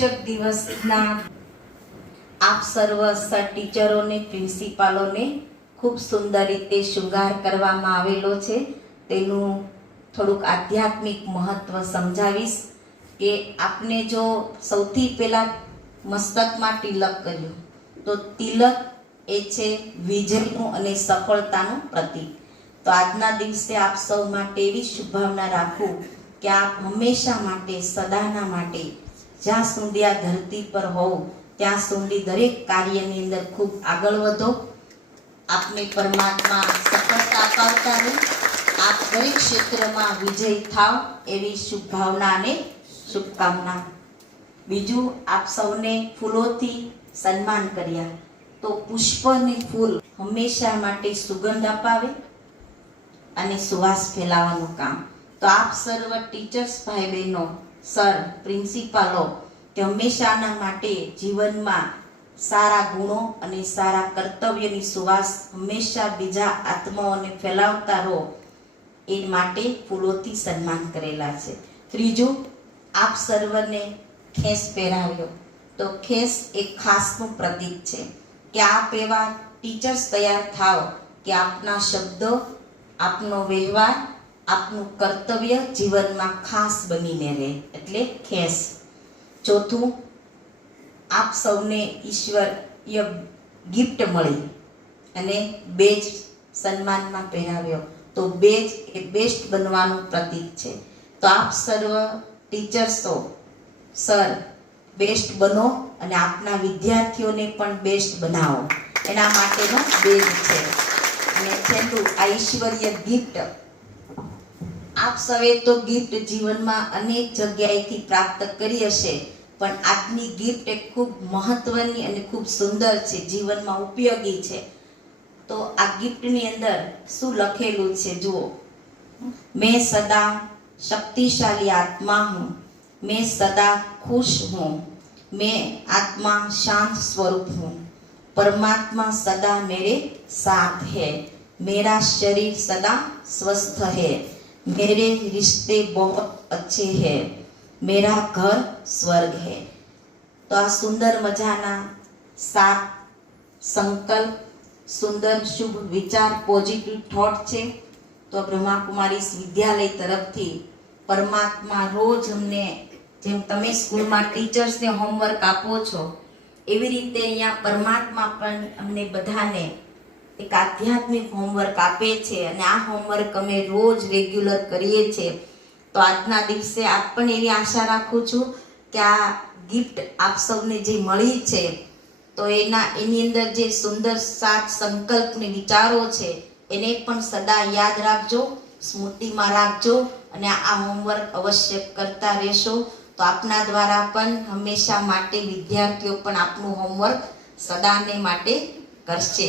શિક્ષક દિવસના આપ સર્વ સર ટીચરોને, પ્રિન્સિપાલોને ખૂબ સુંદર રીતે શૃંગાર કરવામાં આવેલો છે. તેનું થોડુંક આધ્યાત્મિક મહત્વ સમજાવીશ કે આપને જો સૌથી પહેલાં મસ્તકમાં તિલક કર્યું, તો તિલક એ છે વિજયનું અને સફળતાનું પ્રતીક. તો આજના દિવસે આપ સૌ માટે એવી શુભભાવના રાખું કે આપ હંમેશા માટે, સદાના માટે જ્યાં સુધી આ ધરતી પર હોવ ત્યાં સુધી દરેક કાર્યની અંદર ખૂબ આગળ વધો. આપને પરમાત્મા સફળતા અપાવતા રહે. આપ દરેક ક્ષેત્રમાં વિજય થાવ એવી શુભભાવના અને શુભકામના. બીજું, આપ સૌને ફૂલોથી સન્માન કર્યા. તો પુષ્પ અને ફૂલ હંમેશા માટે સુગંધ અપાવે અને સુવાસ ફેલાવવાનું કામ. તો આપ સર્વ ટીચર્સ ભાઈ બહેનો સર, પ્રિન્સિપાલો કે હંમેશાના માટે જીવનમાં સારા ગુણો અને સારા કર્તવ્યની સુવાસ હંમેશા બીજા આત્માઓને ફેલાવતા રહો, એ માટે ફૂલોથી સન્માન કરેલા છે. ત્રીજું, આપ સર્વને ખેસ પહેરાવ્યો. તો ખેસ એક ખાસનું પ્રતીક છે. કે આપ એવા ટીચર્સ તૈયાર થાવ કે આપના શબ્દો, આપનો વ્યવહાર આપનું કર્તવ્ય જીવનમાં ખાસ બનીને રહે, એટલે ખેસ. ચોથું, આપ સૌને ઈશ્વરીય ગિફ્ટ મળી અને બેજ સન્માનમાં પહેરાવ્યો. તો બેજ એ બેસ્ટ બનવાનું પ્રતીક છે. તો આપ સર્વ ટીચર્સો, સર બેસ્ટ બનો અને આપના વિદ્યાર્થીઓને પણ બેસ્ટ બનાવો. એના માટેનો બેજ છે. અને છેલ્લું, આ ઈશ્વરીય ગિફ્ટ આપ સૌએ તો ગિફ્ટ જીવનમાં અનેક જગ્યાએથી પ્રાપ્ત કરી હશે, પણ આજની ગિફ્ટ એ ખૂબ મહત્વની અને ખૂબ સુંદર છે, જીવનમાં ઉપયોગી છે. તો આ ગિફ્ટની અંદર શું લખેલું છે જુઓ. મેં સદા શક્તિશાળી આત્મા હું, મેં સદા ખુશ હું, મેં આત્મા શાંત સ્વરૂપ હું. પરમાત્મા સદા મેરે સાથ હે, મેરા શરીર સદા સ્વસ્થ હૈ. मेरे रिश्ते बहुत अच्छे हैं मेरा घर સ્વર્ગ હે તો આ સુંદર મજાના સાત સંકલ્પ સુંદર શુભ વિચાર પોઝિટિવ થોટ છે તો બ્રહ્માકુમારી વિદ્યાલય તરફથી પરમાત્મા રોજ અમને જેમ તમે સ્કૂલમાં ટીચર્સને હોમવર્ક આપો છો એવી રીતે અહીંયા પરમાત્મા પણ અમને બધાને એક આધ્યાત્મિક હોમવર્ક આપે છે અને આ હોમવર્ક અમે રોજ રેગ્યુલર કરીએ છીએ તો આજના દિવસે આપ પણ એવી આશા રાખું છું કે આ ગિફ્ટ આપ સૌને જે મળી છે, તો એના, એની અંદર જે સુંદર સાત સંકલ્પ ને વિચારો છે, એને પણ સદા યાદ રાખજો, સ્મૃતિમાં રાખજો અને આ હોમવર્ક અવશ્ય કરતા રહેશો. તો આપના દ્વારા પણ હંમેશા માટે વિદ્યાર્થીઓ પણ આપનું હોમવર્ક સદાને માટે કરશે.